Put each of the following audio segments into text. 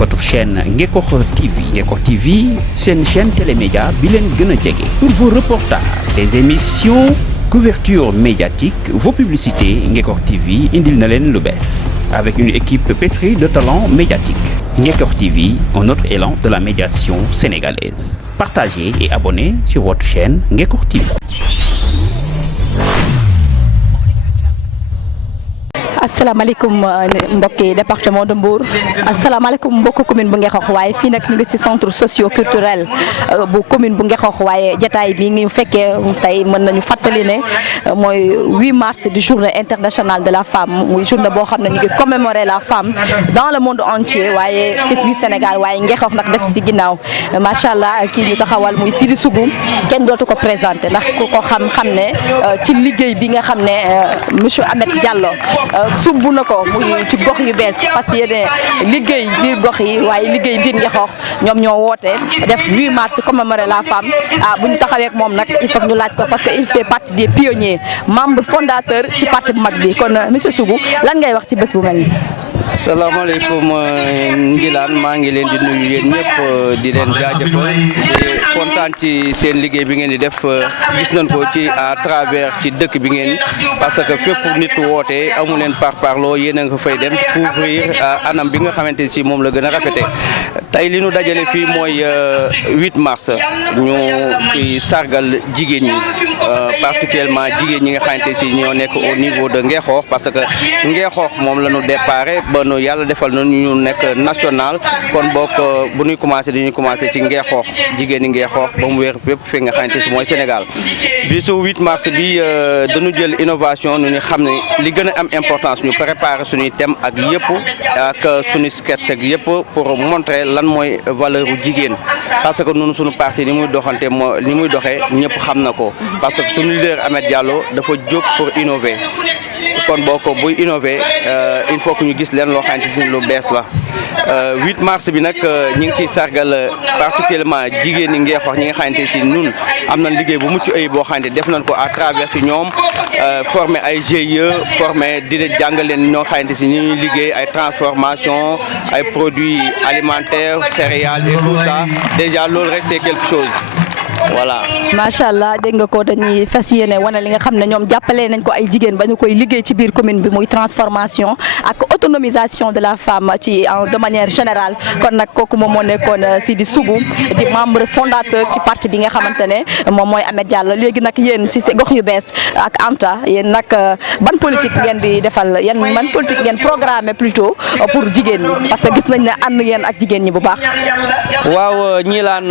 votre chaîne Ngekokh TV. Ngekokh TV, c'est une chaîne télémédia bilen gëna djégé. Pour vos reportages, des émissions, couverture médiatique, vos publicités, Ngekokh TV indil na len lu bess. Avec une équipe pétrie de talents médiatiques. Ngekokh TV, un autre élan de la médiation sénégalaise. Partagez et abonnez sur votre chaîne Ngekokh TV. asalaamaaleykum mbokki département de Mbour asalaamaaleykum mbokk commune bu Ngekokh waaye fii nag ñu ngi ci centre socio-culturel bu commune bu Ngekokh waaye jataay bi ngi fekkee tey mën nañu fàttali ne mooy 8 mars di journée internationale de la femme muy journée boo xam ne ñu ngi commémorer la femme dans le monde entier waaye ci biir Sénégal waaye Ngekokh nag des ci ginnaaw macha allah kii ñu taxawal muy Sidi Sougou kenn dootu ko présenté ndax ku ko xam ne ci liggéey bi nga xam ne monsieur Ahmed Diallo sumb na ko muy ci gox yu bees parce que yéen liggéey biir gox yi waaye liggéey biir Ngekokh ñoom ñoo woote def 8 mars commémorer la femme bu ñu taxawee ak moom nag il faut ñu laaj ko parce que il fait partie des pionniers membre fondateur ci parti bu mag bi kon monsieur Sougou lan ngay wax ci bés bu mel nii. salaamaaleykum Ngilane maa ngi leen di nuyu yéen ñëpp di leen jaajëfal di kontaan ci seen liggéey bi ngeen di def gis nañ ko ci à travers ci dëkk bi ngeen parce que fépp nit woote amu leen parloo yéen a nga fay dem couvrir anam bi nga xamante si moom la gën a rafete tey li ñu dajale fii mooy 8 mars ñu ci sargal jigéen ñi particulièrement jigéen ñi nga xamante si ñoo nekk au niveau de Ngekokh parce que Ngekokh moom la ñu déparé ba nu yàlla defal na ñu nekk national kon bokk bu ñuy commencé dañuy commencé ci Ngekokh jigéen ñi Ngekokh ba mu wér fépp fi nga xamante si mooy Sénégal bisu 8 mars bi dañu jël innovation nu ñu xam ne li gën a am importance ñu préparer suñuy thème ak yëpp ak suñu sketch ak yëpp pour montrer lan mooy valeur u jigéen parce que ñun suñu parti ni muy doxante moo ni muy doxee ñëpp xam na ko parce que suñu leader Ahmed Diallo dafa jóg pour innover kon boo ko buy innover il faut que ñu gis leen loo xamante si lu bees la 8 mars bi nag ñu ngi ciy sargal particulièrement jigéen ñi Ngekokh ñi nga xamante si ñun am nañ liggéey bu mucc ayib boo xamante def nañ ko à travers ci ñoom former ay GIE former di jàngal leen ñoo xamante si ñu ñuy liggéey ay transformation ay produits alimentaires céréales et tout ça déjà loolu rek c'est quelque chose voilà. macha allah dégg nga ko dañuy fas yéene wane li nga xam ne ñoom jàppale nañ ko ay jigéen ba ñu koy liggéey ci biir commune bi muy transformation ak autonomisation de la femme ci de manière générale kon nag kooku moom moo nekkoon Sidi Sougou di membre fondateur ci parti bi nga xamante ne moom mooy Ahmed Diallo léegi nag yéen si gox yu bees ak Anta yéen nag ban politique ngeen di defal yéen ban politique ngeen programmé plutôt pour jigéen ñi parce que gis nañ ne ànd ngeen ak jigéen ñi bu baax. waaw ñi laan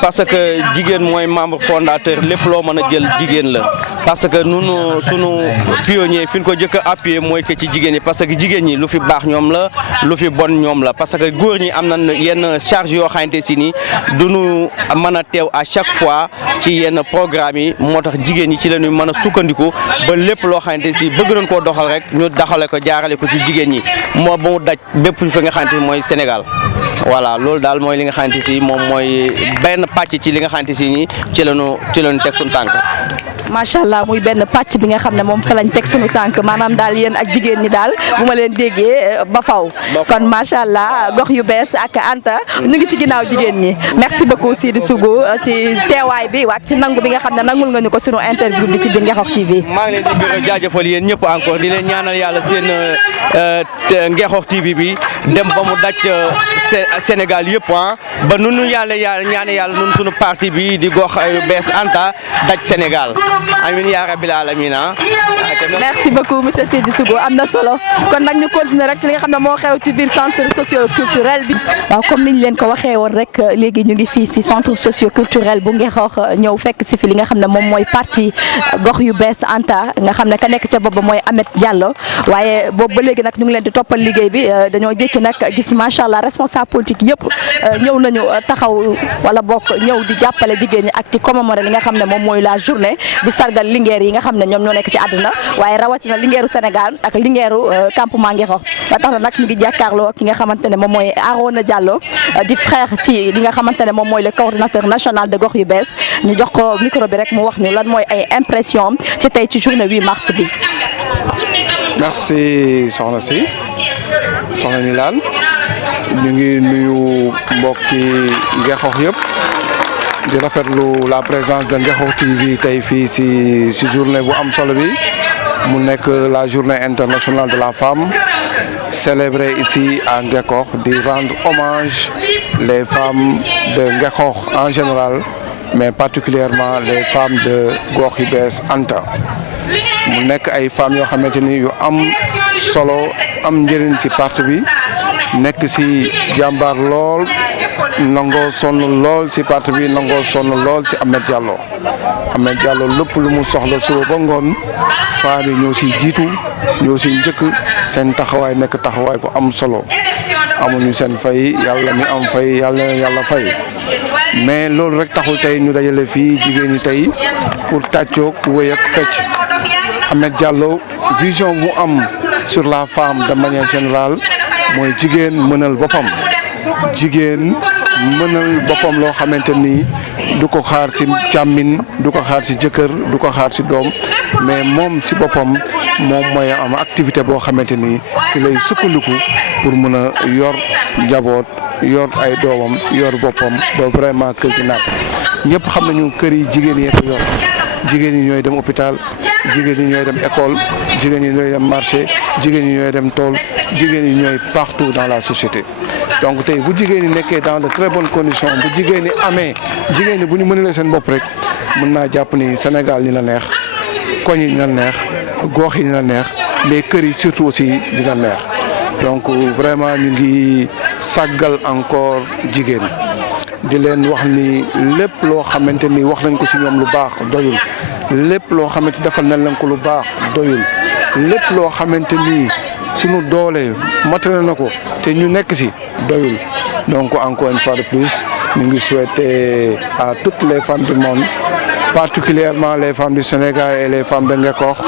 parce que jigéen mooy membre fondateur lépp loo mën a jël jigéen la parce que ñun sunu pionnier fi ñu ko jëkk a appuyer mooy que ci jigéen ñi parce que jigéen ñi lu fi baax ñoom la lu fi bon ñoom la parce que góor ñi am nañ yenn charge yoo xamante si ni duñu mën a teew à chaque fois ci yenn programme yi moo tax jigéen ñi ci la ñuy mën a sukkandiku ba lépp loo xamante si bëgg nañ koo doxal rek ñu daxale ko jaarale ko ci jigéen ñi moo ba mu daj bépp fi nga xamante mooy Sénégal voilà loolu daal mooy li nga xamante si moom mooy benn pàcc ci li nga xamante si ni ci lañu teg suñu tànk. macha allah muy benn pàcc bi nga xam ne moom fa lañ teg suñu tànk maanaam daal yéen ak jigéen ñi daal bu ma leen déggee ba faw kon macha allah gox yu bees ak Anta ñu ngi ci ginnaaw jigéen ñi merci beaucoup Sidi Sougou ci teewaay bi ak ci nangu bi nga xam ne nangul nga ñu ko suñu interview bi ci biir Ngekokh TV. maa ngi leen di gërëm jaajëfal yéen ñëpp encore di leen ñaanal yàlla seen Ngekokh TV bi dem ba mu daj Sénégal yëpp ba nunu yàlla ñaane yàlla nun suñu parti bi di gox yu bees Anta daj Sénégal amin yaa rabbil alamin. merci beaucoup monsieur Sidi Sougou am na solo kon nag ñu continuer rek ci li nga xam ne moo xew ci biir centre socio-culturel bi waaw comme niñ leen ko waxee woon rek léegi ñu ngi fii si centre socio-culturel bu Ngekokh ñëw fekk si fi li nga xam ne moom mooy parti gox yu bees Anta nga xam ne ka nekk ca boobu mooy Ahmed Diallo waaye boobu ba léegi nag ñu ngi leen di toppal liggéey bi dañoo jékki nag gis macha allah responsable politique yëpp ñëw nañu taxaw wala bokk ñëw di jàppale jigéen ñi ak di commémorer li nga xam ne moom mooy la journée di sargal lingeer yi nga xam ne ñoom ñoo nekk ci àdduna waaye rawatina lingeeru Sénégal ak lingeeru campement Ngekokh ba tax na nag ñu ngi jàkkaarloo ki nga xamante ne moom mooy Arona Diallo di frère ci li nga xamante ne moom mooy le coordinateur national de gox yu bees ñu jox ko micro bi rek mu wax ñu lan mooy ay impression ci tey ci journée 8 mars bi. merci soxna si soxna Ngilane ñu ngi nuyu mbokki Ngexox yëpp di rafetlu la présence de Ngexox TV tey fii si journée bu am solo bi mu nekk la journée internationale de la femme célébrée ici à Ngexox di rendre hommage les femmes de Ngexox en général mais particulièrement les femmes de Gox yu Bees Anta mu nekk ay femmes yoo xamante ni yu am solo am njëriñ ci parti bi nekk ci jàmbaar lool nangoo sonn lool ci parti bi nangoo sonn lool ci Ahmed Diallo lépp lu mu soxla suba ba ngoon femmes yi ñoo ci jiitu ñoo ci njëkk seen taxawaay nekk taxawaay bu am solo amuñu seen fay yàlla mi am fay yàlla na yàlla fay mais loolu rek taxul tey ñu dajale fii jigéen ñi tey pour tàccoog wéy ak fecc Ahmed Diallo vision bu am sur la femme de manière générale mooy jigéen mënal boppam loo xamante ni du ko xaar ci càmmin du ko xaar ci jëkkër du ko xaar ci doom mais moom ci boppam moom mooy am activité boo xamante ni ci lay sukkandiku pour mën a yor njaboot yor ay doomam yor boppam ba vraiment kër gi naat ñëpp xam nañu kër yi jigéen yi ko yor jigéen ñi ñooy dem hôpital jigéen ñi ñooy dem école jigéen ñi ñooy dem marché jigéen ñi ñooy dem tool jigéen ñi ñooy partout dans la société donc tey bu jigéen ñi nekkee dans de très bonnes conditions bu jigéen ñi amee jigéen ñi bu ñu mënulee seen bopp rek mën naa jàpp ni Sénégal ni la neex koñ yi dina neex gox yi dina neex mais kër yi surtout aussi dina neex donc vraiment ñu ngi sàggal encore jigéen di leen wax ni lépp loo xamante ni wax nañ ko ci ñoom lu baax doyul lépp loo xamante defal nañ leen ko lu baax doyul lépp loo xamante ni suñu doole matale na ko te ñu nekk ci doyul donc encore une fois de plus ñu ngi souhaiter à toutes les femmes du monde particulièrement les femmes du Sénégal et les femmes de Ngexox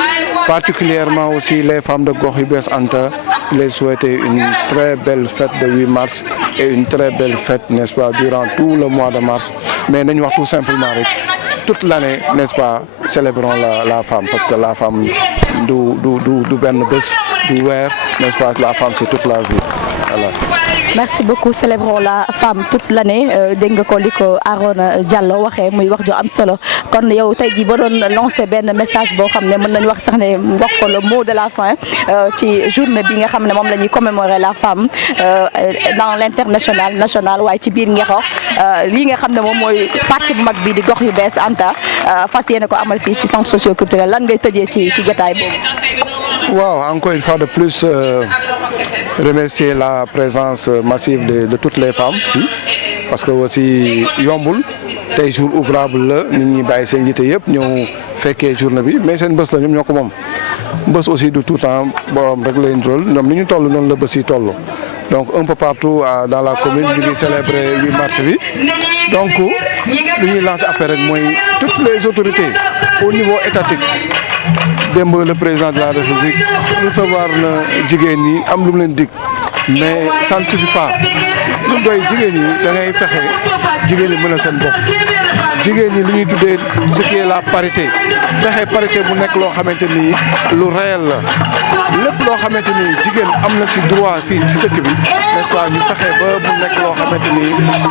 particulièrement aussi les femmes de Gox yu Bees Anta les souhaiter une très belle fête de 8 mars et une très belle fête n'est-ce pas durant tout le mois de mars mais nañu wax tout simplement rek toute l'année n'est-ce pas célébrons la femme parce que la femme du benn bés du weer n'est-ce pas la femme c'est toute la vie voilà. Merci beaucoup célébrons la femme toute l'année dégg nga ko li ko Arona Diallo waxee muy wax ju am solo kon yow tey jii boo doon lancer benn message boo xam ne mën nañu wax sax ne wax ko le mot de la fin ci journée bi nga xam ne moom la ñuy commémorer la femme dans l'international national waaye ci biir Ngexox lii nga xam ne moom mooy parti bu mag bi di Gox yu Bees Anta fas yéene ko amal fii ci centre socio-culturel lan ngay tëjee ci jotaay boobu. waaw encore une fois de plus remercier la présence massive de toutes les femmes fii parce que aussi yombul tey jour ouvrable la nit ñi bàyyi seen yite yëpp ñëw fekkee journée bi mais seen bés la ñoom ñoo ko moom bés aussi du tout temps borom rek lay ndróol ñoom ni ñu toll noonu la bés yi toll donc un peu partout dans la commune ñu ngi célébrer 8 mars bi donc li ñuy lancer appel rek mooy toutes les autorités au niveau étatique démb le président de la République recevoir na jigéen ñi am lu mu leen dig mais ça ne suffit pas lu doy jigéen ñi da ngay fexe jigéen ñi mën a seen bopp jigéen ñi lu ñuy tuddee ce qui est la parité fexe parité bu nekk loo xamante ni lu réel la lépp loo xamante ni jigéen am na ci droit fii ci dëkk bi n'est-ce pas ñu fexe ba bu nekk loo xamante ni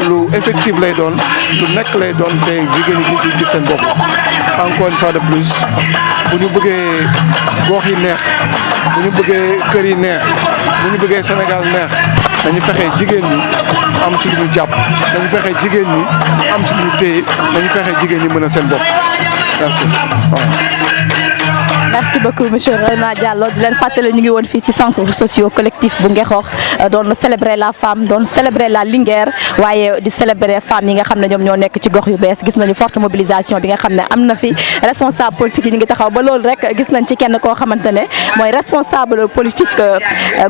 lu effectif lay doon lu nekk lay doon te jigéen ñi ñu ci gis seen bopp encore une fois de plus bu ñu bëggee gox yi neex bu ñu bëggee kër yi neex bu ñu bëggee Sénégal neex nañu fexe jigéen ñi am ci lu ñu jàpp nañu fexe jigéen ñi am ci lu ñu téye nañu fexe jigéen ñi mën a seen bopp merci. Merci beaucoup monsieur Arona Diallo di leen fàttali ñu ngi woon fii ci centre socio collectif bu Ngexox doon célébrer la femme doon célébrer la Linguère waaye di célébrer femmes yi nga xam ne ñoom ñoo nekk ci gox yu bees gis nañu forte mobilisation bi nga xam ne am na fi responsable politique yi ñu ngi taxaw ba loolu rek gis nañ ci kenn koo xamante ne mooy responsable politique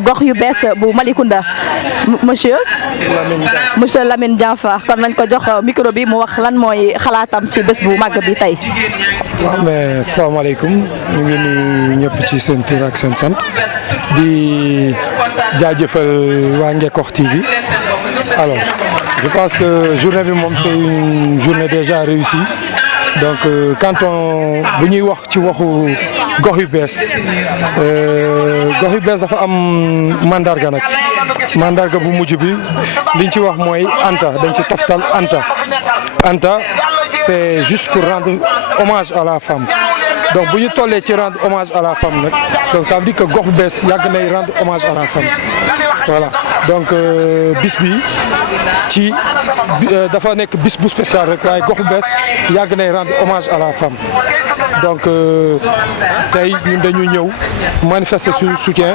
gox yu bees bu Malicounda monsieur Lamine Dianfar kon nañ ko jox micro bi mu wax lan mooy xalaatam ci bés bu màgg bi tey. waaw mais salaamaaleykum ñu ngi nuyu ñëpp ci seen tur ak seen sant di jaajëfal waa Ngexox TV alors je pense que journée bi moom c'est une journée déjà réussie donc quand on bu ñuy wax ci waxu gox yu bees dafa am mandarga nag mandarga bu mujj bi liñ ci wax mooy Anta dañ ci toftal Anta c'est juste pour rendre hommage à la femme donc bu ñu tollee ci rendre hommage à la femme nag donc ça veut dire que gox bu bees yàgg nay rendre hommage à la femme voilà donc bis bi ci dafa nekk bis bu spécial rek waaye gox bu bees yàgg nay rendre hommage à la femme donc tey ñun dañuy ñëw manifester suñu soutien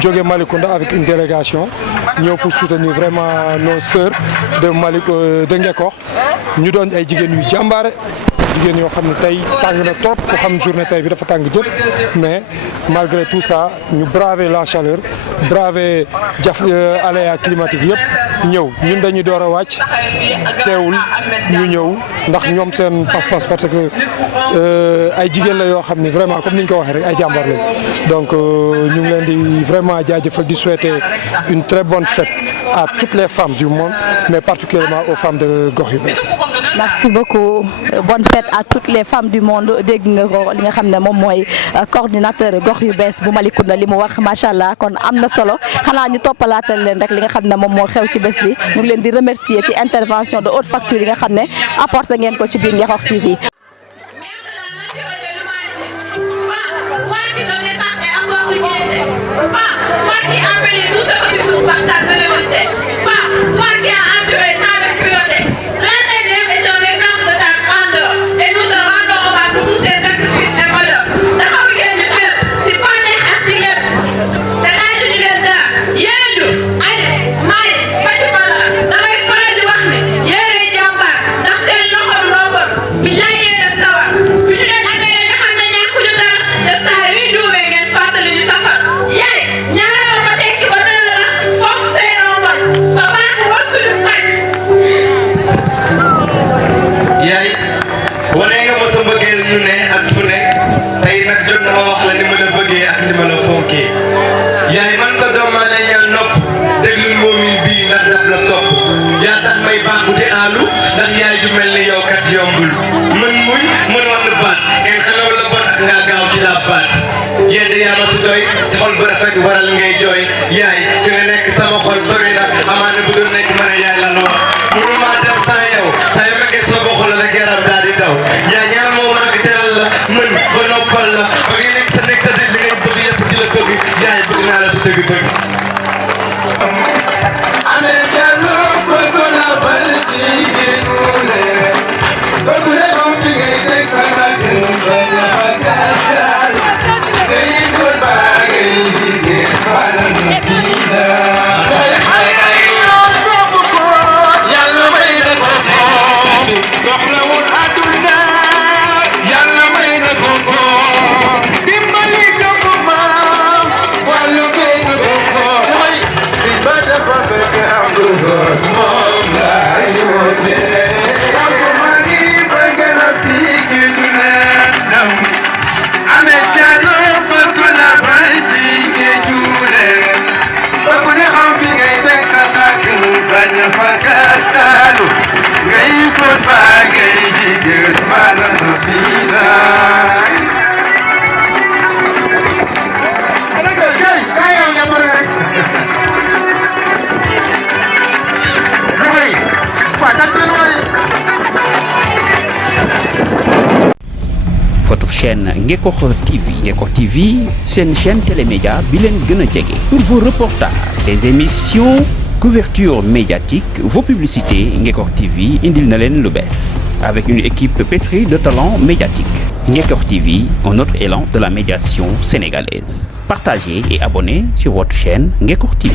jóge Malicounda avec une délégation ñëw pour soutenir vraiment nos sœurs de Ngekokh ñu doon ay jigéen yu jàmbaare jigéen yoo xam ne tey tàng na trop ku xam journée tey bi dafa tàng jëpp mais malgré tout ça ñu braver la chaleur braver aléa climatique yëpp ñëw ñun dañuy door a wàcc teewul ñu ñëw ndax ñoom seen pas-pas parce que ay jigéen la yoo xam ne vraiment comme ni ñu ko waxee rek ay jàmbar lañ donc ñu ngi leen di vraiment jaajëfal di souhaiter une très bonne fête à toutes les femmes du monde mais particulièrement aux femmes de gox yu bees. Merci beaucoup bonne fête à toutes les femmes du monde dégg nga ko li nga xam ne moom mooy coordinateur gox yu bees bu Malicounda li mu wax macha allah kon am na solo xanaa ñu toppalaatal leen rek li nga xam ne moom moo xew ci bés bi ñu ngi leen di remercier ci intervention de haute facture yi nga xam ne apporté ngeen ko ci biir Ngekokh TV. waral ngay jooy yaay fi nga nekk sama xol sori na amaana bu doon nekk mën a yaay lan wax mënu maa dem saa yow ma gis la bokkul la geram daal di daw yaa ñaan moo mën a teral la mën ba noppal la ba ngay nekk sa nekk sa dëgg li ngay bëgg yëpp di la bëgg yaay bëgg naa la sa dëgg bëgg amee jallo bëgg la bal ci génnule bëgg la moom fi ngay nekk sa dëgg bëgg la bagaasal ngay góor baa ngay jigéen bala na diina yàlla may na ko moom soxlawul àdduna yàlla may na ko moom dimbali ko ko maam wàllu may na ko moom si ba dafa fekk am lu góor moom laay woote ak ma ngi bëgg na fii gi du leen naw amee jàllo bëgg la bay ci géeju leen bëgg ne xam fi ngay teg sa tànk bañ a fa gastalu ngay ko baa ngay jigéen mala na fii laay Votre chaîne Ngekokh TV. Ngekokh TV, c'est une chaîne télémédia bilen gëna jege. Pour vos reportages, des émissions, couverture médiatique, vos publicités, Ngekokh TV indil na len lu bees. Avec une équipe pétrie de talents médiatiques. Ngekokh TV, un autre élan de la médiation sénégalaise. Partagez et abonnez sur votre chaîne Ngekokh TV.